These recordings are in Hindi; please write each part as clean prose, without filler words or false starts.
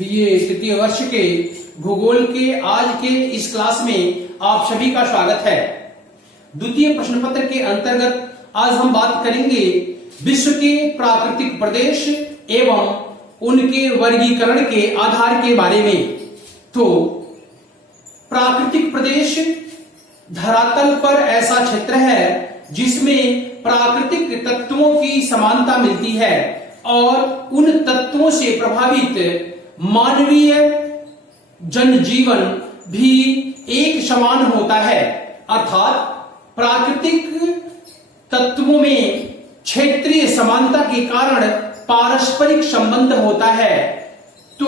बीए तृतीय वर्ष के भूगोल के आज के इस क्लास में आप सभी का स्वागत है। द्वितीय प्रश्न पत्र के अंतर्गत आज हम बात करेंगे विश्व के प्राकृतिक प्रदेश एवं उनके वर्गीकरण के आधार के बारे में। तो प्राकृतिक प्रदेश धरातल पर ऐसा क्षेत्र है जिसमें प्राकृतिक तत्वों की समानता मिलती है और उन तत्वों से प्रभावित मानवीय जनजीवन भी एक समान होता है। अर्थात प्राकृतिक तत्वों में क्षेत्रीय समानता के कारण पारस्परिक संबंध होता है, तो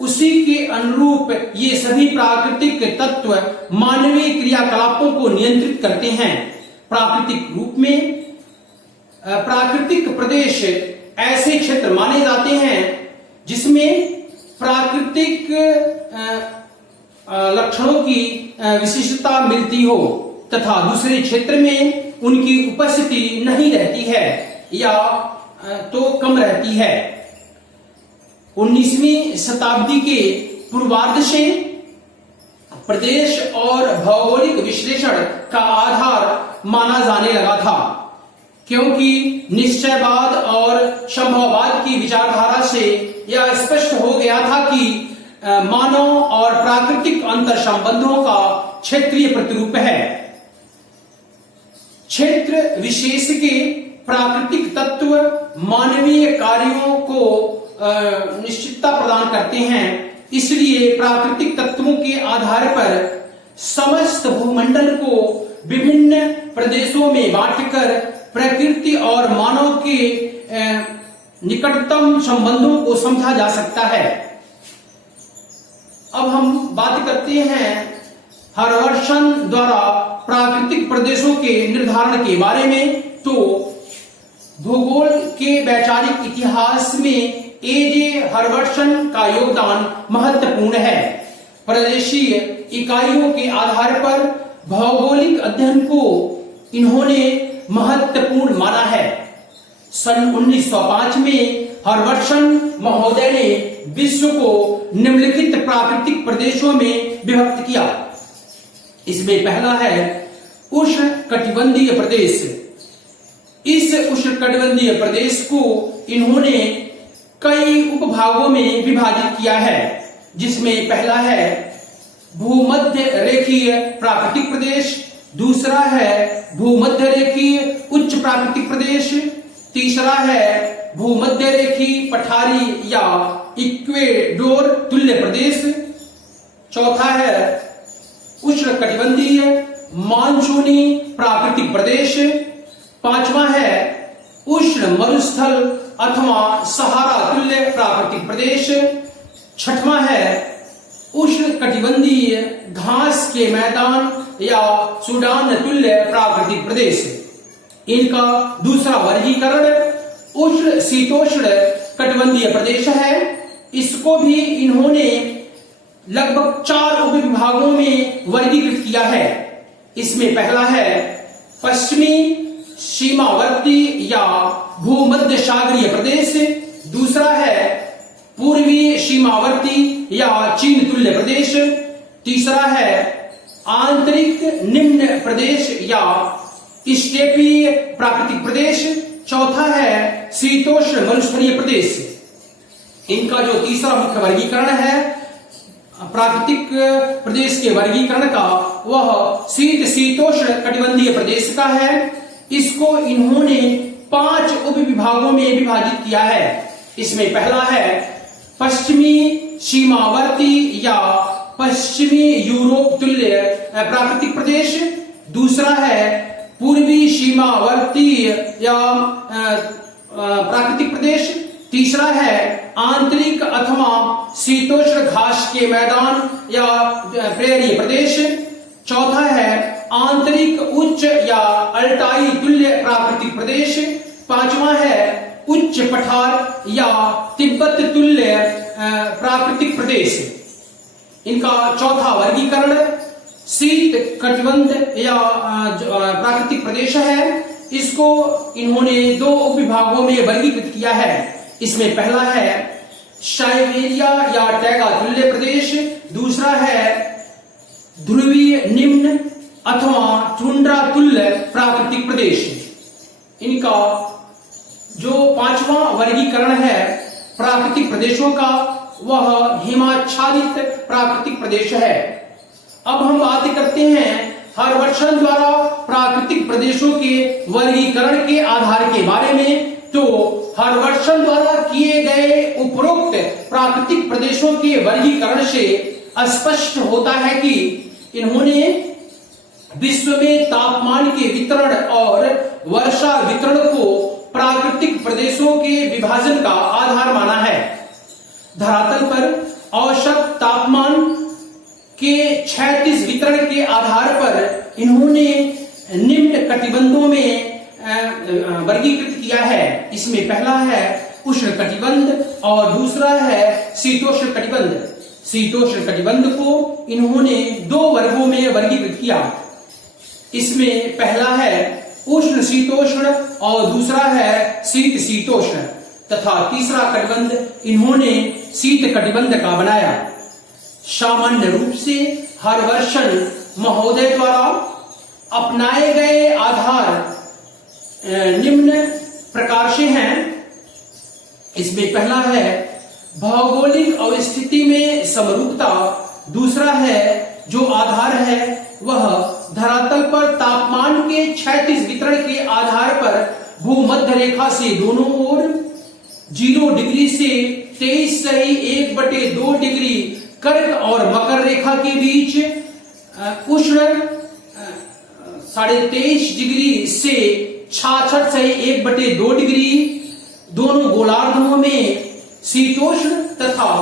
उसी के अनुरूप ये सभी प्राकृतिक तत्व मानवीय क्रियाकलापों को नियंत्रित करते हैं। प्राकृतिक रूप में प्राकृतिक प्रदेश ऐसे क्षेत्र माने जाते हैं जिसमें प्राकृतिक लक्षणों की विशिष्टता मिलती हो तथा दूसरे क्षेत्र में उनकी उपस्थिति नहीं रहती है या तो कम रहती है। 19वीं शताब्दी के पूर्वार्ध से प्रदेश और भौगोलिक विश्लेषण का आधार माना जाने लगा था, क्योंकि निश्चयवाद और संभववाद की विचारधारा से यह स्पष्ट हो गया था कि मानव और प्राकृतिक अंतर संबंधों का क्षेत्रीय प्रतिरूप है। क्षेत्र विशेष के प्राकृतिक तत्व मानवीय कार्यों को निश्चितता प्रदान करते हैं, इसलिए प्राकृतिक तत्वों के आधार पर समस्त भूमंडल को विभिन्न प्रदेशों में बांटकर प्रकृति और मानव के निकटतम संबंधों को समझा जा सकता है। अब हम बात करते हैं हर्वर्सन द्वारा प्राकृतिक प्रदेशों के निर्धारण के बारे में। तो भूगोल के वैचारिक इतिहास में एजे हर्वर्सन का योगदान महत्वपूर्ण है। प्रदेशीय इकाइयों के आधार पर भौगोलिक अध्ययन को इन्होंने महत्वपूर्ण माना है। सन 1905 में हर्वर्सन महोदय ने विश्व को निम्नलिखित प्राकृतिक प्रदेशों में विभक्त किया। इसमें पहला है उष्णकटिबंधीय प्रदेश। इस उष्णकटिबंधीय प्रदेश को इन्होंने कई उपभागों में विभाजित किया है, जिसमें पहला है भूमध्य रेखीय प्राकृतिक प्रदेश, दूसरा है भूमध्य रेखीय उच्च प्राकृतिक प्रदेश, तीसरा है भूमध्य रेखीय पठारी या इक्वेडोर तुल्य प्रदेश, चौथा है उष्णकटिबंधीय मानसूनी प्राकृतिक प्रदेश, पांचवा है उष्ण मरुस्थल अथवा सहारा तुल्य प्राकृतिक प्रदेश, छठवां है उष्णकटिबंधीय घास के मैदान या सूडान तुल्य प्राकृतिक प्रदेश। इनका दूसरा वर्गीकरण उष्ण शीतोष्ण कटिबंधीय प्रदेश है। इसको भी इन्होंने लगभग 4 उपविभागों में वर्गीकृत किया है। इसमें पहला है पश्चिमी सीमावर्ती या भूमध्य सागरीय प्रदेश, दूसरा है पूर्वी सीमावर्ती या चीन तुल्य प्रदेश, तीसरा है आंतरिक निम्न प्रदेश या स्टेपीय प्राकृतिक प्रदेश, चौथा है शीतोष्ण मरुस्थलीय प्रदेश। इनका जो तीसरा मुख्य वर्गीकरण है प्राकृतिक प्रदेश के वर्गीकरण का, वह शीतोष्ण कटिबंधीय प्रदेश का है। इसको इन्होंने 5 उपविभागों में विभाजित किया है। इसमें पहला है पश्चिमी सीमावर्ती या पश्चिमी यूरोप तुल्य प्राकृतिक प्रदेश, दूसरा है पूर्वी सीमावर्ती या प्राकृतिक प्रदेश, तीसरा है आंतरिक अथवा शीतोष्ण घास के मैदान या प्रेरीय प्रदेश, चौथा है आंतरिक उच्च या अल्टाई तुल्य प्राकृतिक प्रदेश, पांचवा है उच्च पठार या तिब्बत तुल्य प्राकृतिक प्रदेश। इनका चौथा वर्गीकरण शीत कटिबंध या प्राकृतिक प्रदेश है। इसको इन्होंने 2 उपविभागों में वर्गीकृत किया है। इसमें पहला है साइबेरिया या टैगा तुल्य प्रदेश, दूसरा है ध्रुवीय निम्न अथवा टुंड्रा तुल्य प्राकृतिक प्रदेश। इनका जो पांचवा वर्गीकरण है प्राकृतिक प्रदेशों का, वह हिमाच्छादित प्राकृतिक प्रदेश है। अब हम बात करते हैं हर्षवर्धन द्वारा प्राकृतिक प्रदेशों के वर्गीकरण के आधार के बारे में। तो हर्षवर्धन द्वारा किए गए उपरोक्त प्राकृतिक प्रदेशों के वर्गीकरण से स्पष्ट होता है कि इन्होंने विश्व में तापमान के वितरण और वर्षा वितरण को प्राकृतिक प्रदेशों के विभाजन का आधार माना है। धरातल पर औसत तापमान के क्षैतिज वितरण के आधार पर इन्होंने निम्न कटिबंधों में वर्गीकृत किया है। इसमें पहला है उष्ण कटिबंध और दूसरा है शीतोष्ण कटिबंध। शीतोष्ण कटिबंध को इन्होंने दो वर्गों में वर्गीकृत किया। इसमें पहला है उष्ण शीतोष्ण और दूसरा है शीत शीतोष्ण, तथा तीसरा कटिबंध इन्होंने शीत कटिबंध का बनाया। सामान्य रूप से हर्षवर्धन महोदय द्वारा अपनाए गए आधार निम्न प्रकार से हैं। इसमें पहला है भौगोलिक अवस्थिति में समरूपता, दूसरा है जो आधार है वह धरातल पर तापमान के क्षैतिज वितरण के आधार पर भूमध्य रेखा से दोनों ओर 0 डिग्री से 23.1/2 डिग्री कर्क और मकर रेखा के बीच उष्ण 23.5 डिग्री से 66.1/2 डिग्री दोनों गोलार्धों में शीतोष्ण तथा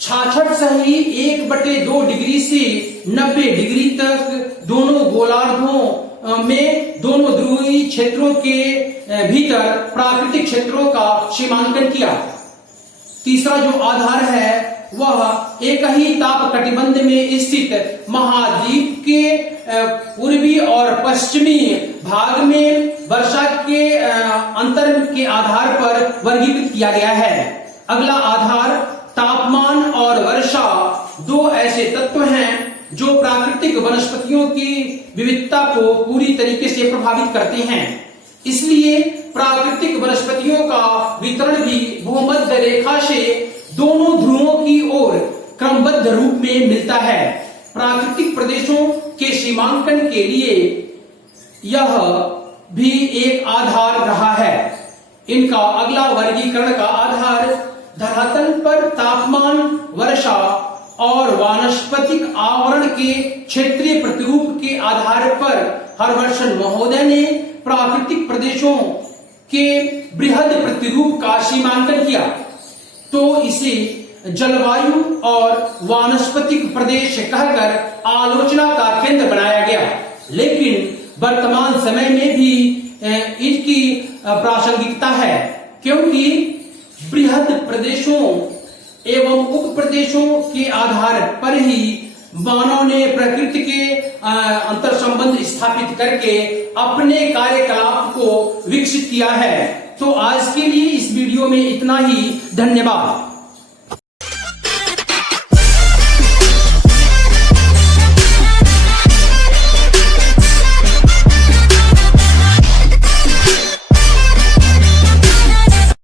66.1/2 डिग्री से 90 डिग्री तक दोनों गोलार्धों में दोनों ध्रुवीय क्षेत्रों के भीतर प्राकृतिक क्षेत्रों का सीमांकन किया। तीसरा जो आधार है वह एक ही ताप कटिबंध में स्थित महाद्वीप के पूर्वी और पश्चिमी भाग में वर्षा के अंतर के आधार पर वर्गीकृत किया गया है। अगला आधार तापमान और वर्षा दो ऐसे तत्व हैं जो प्राकृतिक वनस्पतियों की विविधता को पूरी तरीके से प्रभावित करते हैं। इसलिए प्राकृतिक वनस्पतियों का वितरण भी भूमध्य रेखा से दोनों ध्रुवों की ओर क्रमबद्ध रूप में मिलता है। प्राकृतिक प्रदेशों के सीमांकन के लिए यह भी एक आधार रहा है। इनका अगला वर्गीकरण का आधार धरातल पर तापमान, वर्षा और वानस्पतिक आवरण के क्षेत्रीय प्रतिरूप के आधार पर हर्षवर्धन महोदय ने प्राकृतिक प्रदेशों के बृहद प्रतिरूप का सीमांकन किया। तो इसे जलवायु और वानस्पतिक प्रदेश कहकर आलोचना का केंद्र बनाया गया। लेकिन वर्तमान समय में भी इसकी प्रासंगिकता है, क्योंकि बृहद प्रदेशों एवं उप प्रदेशों के आधार पर ही मानव ने प्रकृति के अंतर संबंध स्थापित करके अपने कार्यकलाप को विकसित किया है। तो आज के लिए इस वीडियो में इतना ही। धन्यवाद।